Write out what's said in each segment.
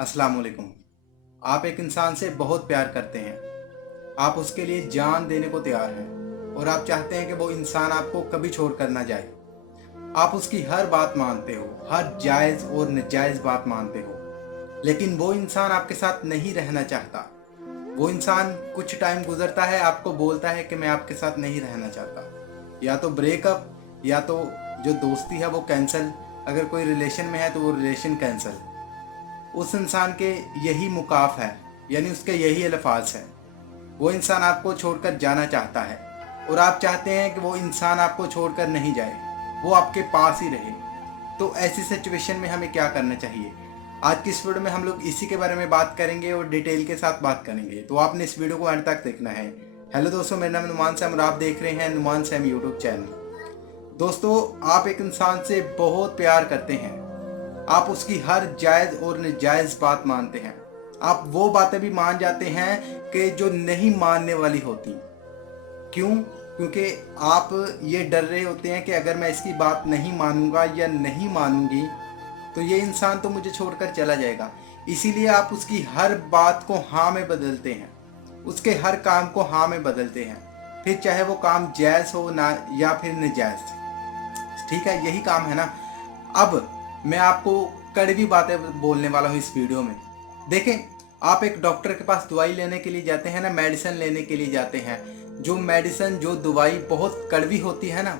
अस्सलाम वालेकुम। आप एक इंसान से बहुत प्यार करते हैं। आप उसके लिए जान देने को तैयार हैं और आप चाहते हैं कि वो इंसान आपको कभी छोड़ कर ना जाए। आप उसकी हर बात मानते हो, हर जायज़ और नाजायज़ बात मानते हो। लेकिन वो इंसान आपके साथ नहीं रहना चाहता। वो इंसान कुछ टाइम गुजरता है, आपको बोलता है कि मैं आपके साथ नहीं रहना चाहता। या तो ब्रेकअप, या तो जो दोस्ती है वो कैंसिल। अगर कोई रिलेशन में है तो वो रिलेशन कैंसिल। उस इंसान के यही मुकाफ है, यानी उसके यही अल्फाज है। वो इंसान आपको छोड़कर जाना चाहता है और आप चाहते हैं कि वो इंसान आपको छोड़कर नहीं जाए, वो आपके पास ही रहे। तो ऐसी सिचुएशन में हमें क्या करना चाहिए? आज की इस वीडियो में हम लोग इसी के बारे में बात करेंगे और डिटेल के साथ बात करेंगे, तो आपने इस वीडियो को अंत तक देखना है। हेलो दोस्तों, मेरा नाम नुमान सैम और आप देख रहे हैं नुमान सैम यूट्यूब चैनल। दोस्तों, आप एक इंसान से बहुत प्यार करते हैं। आप उसकी हर जायज़ और नाजायज़ बात मानते हैं। आप वो बातें भी मान जाते हैं कि जो नहीं मानने वाली होती। क्यों? क्योंकि आप ये डर रहे होते हैं कि अगर मैं इसकी बात नहीं मानूंगा या नहीं मानूंगी तो ये इंसान तो मुझे छोड़कर चला जाएगा। इसीलिए आप उसकी हर बात को हाँ में बदलते हैं, उसके हर काम को हाँ में बदलते हैं, फिर चाहे वो काम जायज़ हो ना या फिर नाजायज़। ठीक है, यही काम है ना। अब मैं आपको कड़वी बातें बोलने वाला हूँ इस वीडियो में। देखें, आप एक डॉक्टर के पास दवाई लेने के लिए जाते हैं ना, मेडिसिन लेने के लिए जाते हैं। जो मेडिसिन, जो दवाई बहुत कड़वी होती है ना,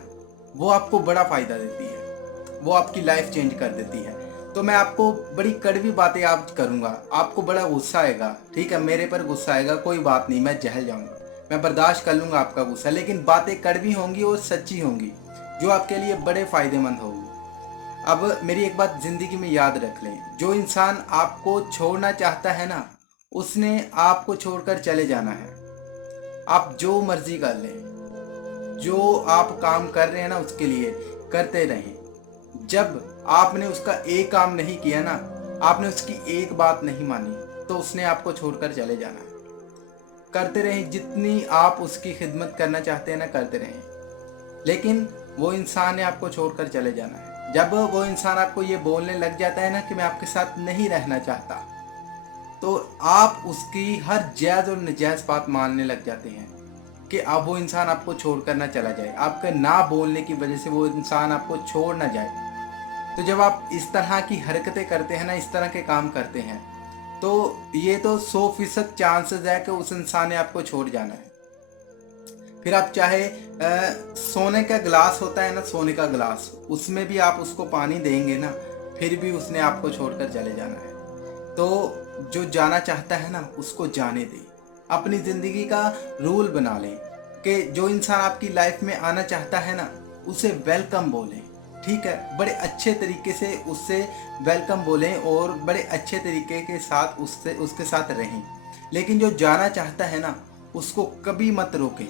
वो आपको बड़ा फायदा देती है, वो आपकी लाइफ चेंज कर देती है। तो मैं आपको बड़ी कड़वी बातें आज करूंगा, आपको बड़ा गुस्सा आएगा। ठीक है, मेरे पर गुस्सा आएगा, कोई बात नहीं, मैं झेल जाऊंगा, मैं बर्दाश्त कर लूंगा आपका गुस्सा। लेकिन बातें कड़वी होंगी और सच्ची होंगी, जो आपके लिए बड़े फायदेमंद होंगी। अब मेरी एक बात जिंदगी में याद रख लें, जो इंसान आपको छोड़ना चाहता है ना, उसने आपको छोड़कर चले जाना है। आप जो मर्जी कर लें, जो आप काम कर रहे हैं ना उसके लिए करते रहें। जब आपने उसका एक काम नहीं किया ना, आपने उसकी एक बात नहीं मानी, तो उसने आपको छोड़कर चले जाना है। करते रहें, जितनी आप उसकी खिदमत करना चाहते हैं ना करते रहें। लेकिन वो इंसान ने आपको छोड़कर चले जाना है। जब वो इंसान आपको ये बोलने लग जाता है ना कि मैं आपके साथ नहीं रहना चाहता, तो आप उसकी हर जायज़ और नाजायज़ बात मानने लग जाते हैं कि अब वो इंसान आपको छोड़कर ना चला जाए, आपके ना बोलने की वजह से वो इंसान आपको छोड़ ना जाए। तो जब आप इस तरह की हरकतें करते हैं ना, इस तरह के काम करते हैं, तो ये तो 100% चांसेस है कि उस इंसान ने आपको छोड़ जाना है। फिर आप चाहे सोने का गिलास होता है ना, सोने का गिलास, उसमें भी आप उसको पानी देंगे ना, फिर भी उसने आपको छोड़कर चले जाना है। तो जो जाना चाहता है ना उसको जाने दें। अपनी ज़िंदगी का रूल बना लें कि जो इंसान आपकी लाइफ में आना चाहता है ना, उसे वेलकम बोलें। ठीक है, बड़े अच्छे तरीके से उससे वेलकम बोलें और बड़े अच्छे तरीके के साथ उससे उसके साथ रहें। लेकिन जो जाना चाहता है ना, उसको कभी मत रोकें।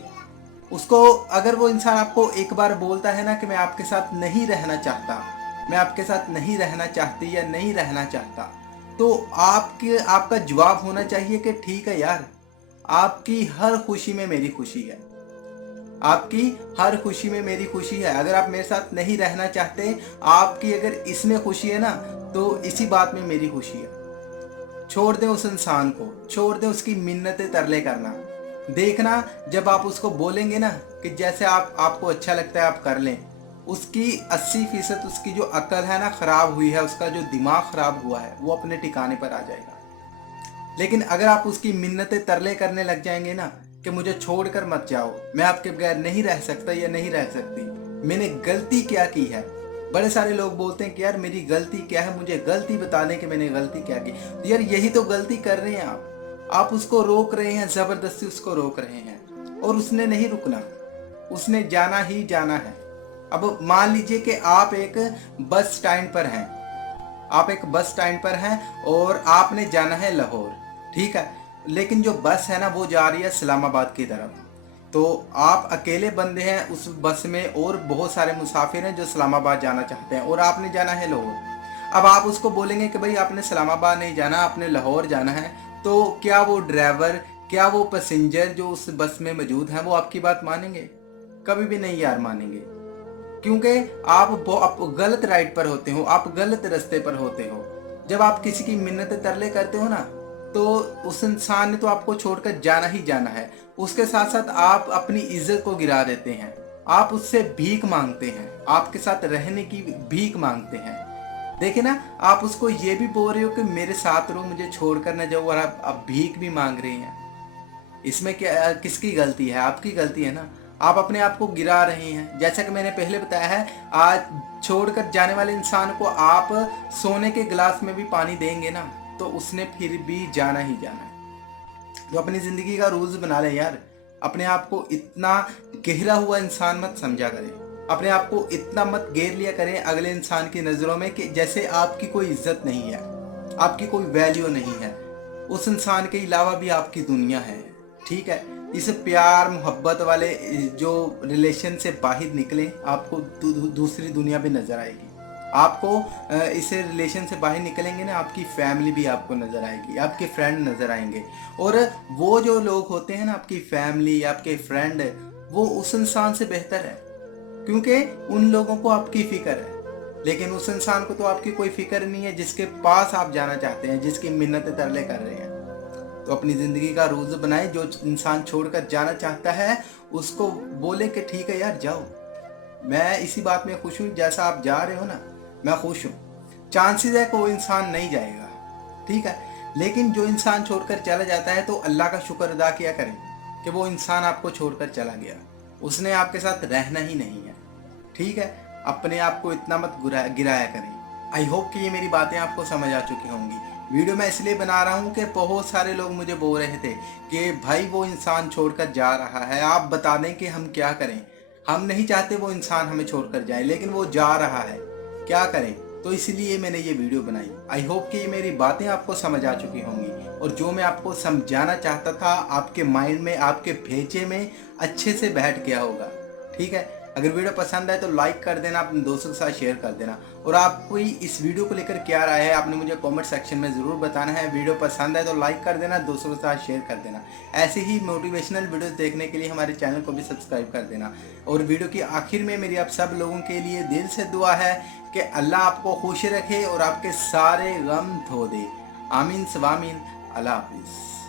उसको, अगर वो इंसान आपको एक बार बोलता है ना कि मैं आपके साथ नहीं रहना चाहता, मैं आपके साथ नहीं रहना चाहती या नहीं रहना चाहता, तो आपके आपका जवाब होना चाहिए कि ठीक है यार, आपकी हर खुशी में मेरी खुशी है, आपकी हर खुशी में मेरी खुशी है। अगर आप मेरे साथ नहीं रहना चाहते, आपकी अगर इसमें खुशी है ना, तो इसी बात में मेरी खुशी है। छोड़ दें उस इंसान को, छोड़ दें उसकी मिन्नतें तरले करना। देखना, जब आप उसको बोलेंगे ना कि जैसे आपको अच्छा लगता है आप कर लें, उसकी 80% उसकी जो अकल है ना खराब हुई है, उसका जो दिमाग खराब हुआ है, वो अपने ठिकाने पर आ जाएगा। लेकिन अगर आप उसकी मिन्नतें तरले करने लग जाएंगे ना कि मुझे छोड़कर मत जाओ, मैं आपके बगैर नहीं रह सकता या नहीं रह सकती, मैंने गलती क्या की है। बड़े सारे लोग बोलते हैं कि यार मेरी गलती क्या है, मुझे गलती बता दें कि मैंने गलती क्या की। तो यार यही तो गलती कर रहे हैं आप उसको रोक रहे हैं, जबरदस्ती उसको रोक रहे हैं और उसने नहीं रुकना, उसने जाना ही जाना है। अब मान लीजिए कि आप एक बस स्टैंड पर हैं, आप एक बस स्टैंड पर हैं और आपने जाना है लाहौर। ठीक है, लेकिन जो बस है ना वो जा रही है इस्लामाबाद की तरफ। तो आप अकेले बंदे हैं उस बस में और बहुत सारे मुसाफिर हैं जो इस्लामाबाद जाना चाहते हैं और आपने जाना है लाहौर। अब आप उसको बोलेंगे कि भाई आपने इस्लामाबाद नहीं जाना, आपने लाहौर जाना है, तो क्या वो ड्राइवर, क्या वो पैसेंजर जो उस बस में मौजूद हैं वो आपकी बात मानेंगे? कभी भी नहीं यार मानेंगे। क्योंकि आप गलत राइड पर होते हो, आप गलत रास्ते पर होते हो। जब आप किसी की मिन्नत तरले करते हो ना, तो उस इंसान ने तो आपको छोड़कर जाना ही जाना है। उसके साथ साथ आप अपनी इज्जत को गिरा देते हैं, आप उससे भीख मांगते हैं, आपके साथ रहने की भीख मांगते हैं। देखिए ना, आप उसको ये भी बोल रहे हो कि मेरे साथ रहो, मुझे छोड़कर न जाओ, और आप अब भीख भी मांग रहे हैं। इसमें क्या, किसकी गलती है? आपकी गलती है ना। आप अपने आप को गिरा रहे हैं। जैसा कि मैंने पहले बताया है, आज छोड़कर जाने वाले इंसान को आप सोने के गिलास में भी पानी देंगे ना, तो उसने फिर भी जाना ही जाना है। तो अपनी जिंदगी का रूल्स बना ले यार। अपने आप को इतना गहरा हुआ इंसान मत समझा करें, अपने आप को इतना मत घेर लिया करें अगले इंसान की नज़रों में कि जैसे आपकी कोई इज्जत नहीं है, आपकी कोई वैल्यू नहीं है। उस इंसान के अलावा भी आपकी दुनिया है, ठीक है। इस प्यार मोहब्बत वाले जो रिलेशन से बाहर निकले, आपको दूसरी दुनिया भी नजर आएगी। आपको इस रिलेशन से बाहर निकलेंगे ना, आपकी फैमिली भी आपको नजर आएगी, आपके फ्रेंड नजर आएंगे। और वो जो लोग होते हैं ना, आपकी फैमिली, आपके फ्रेंड, वो उस इंसान से बेहतर है, क्योंकि उन लोगों को आपकी फिक्र है। लेकिन उस इंसान को तो आपकी कोई फिक्र नहीं है जिसके पास आप जाना चाहते हैं, जिसकी मिन्नतें तरले कर रहे हैं। तो अपनी जिंदगी का रूल्स बनाए। जो इंसान छोड़कर जाना चाहता है उसको बोले कि ठीक है यार, जाओ, मैं इसी बात में खुश हूँ, जैसा आप जा रहे हो ना मैं खुश हूँ। चांसेस है कि वो इंसान नहीं जाएगा, ठीक है। लेकिन जो इंसान छोड़कर चला जाता है तो अल्लाह का शुक्र अदा किया करें कि वो इंसान आपको छोड़कर चला गया, उसने आपके साथ रहना ही नहीं है, ठीक है। अपने आप को इतना मत गिराया करें। आई होप कि ये मेरी बातें आपको समझ आ चुकी होंगी। वीडियो मैं इसलिए बना रहा हूँ कि बहुत सारे लोग मुझे बोल रहे थे कि भाई वो इंसान छोड़कर जा रहा है, आप बता दें कि हम क्या करें। हम नहीं चाहते वो इंसान हमें छोड़कर जाए, लेकिन वो जा रहा है, क्या करें। तो इसलिए मैंने ये वीडियो बनाई। आई होप कि ये मेरी बातें आपको समझ आ चुकी होंगी, और जो मैं आपको समझाना चाहता था आपके माइंड में, आपके भेजे में अच्छे से बैठ गया होगा, ठीक है। अगर वीडियो पसंद आए तो लाइक कर देना, अपने दोस्तों के साथ शेयर कर देना। और आपको इस वीडियो को लेकर क्या राय है, आपने मुझे कमेंट सेक्शन में ज़रूर बताना है। वीडियो पसंद आए तो लाइक कर देना, दोस्तों के साथ शेयर कर देना। ऐसे ही मोटिवेशनल वीडियोस देखने के लिए हमारे चैनल को भी सब्सक्राइब कर देना। और वीडियो की आखिर में मेरी आप सब लोगों के लिए दिल से दुआ है कि अल्लाह आपको खुश रखे और आपके सारे गम धो दे। आमीन सवामीन। अल्लाह हाफिज़।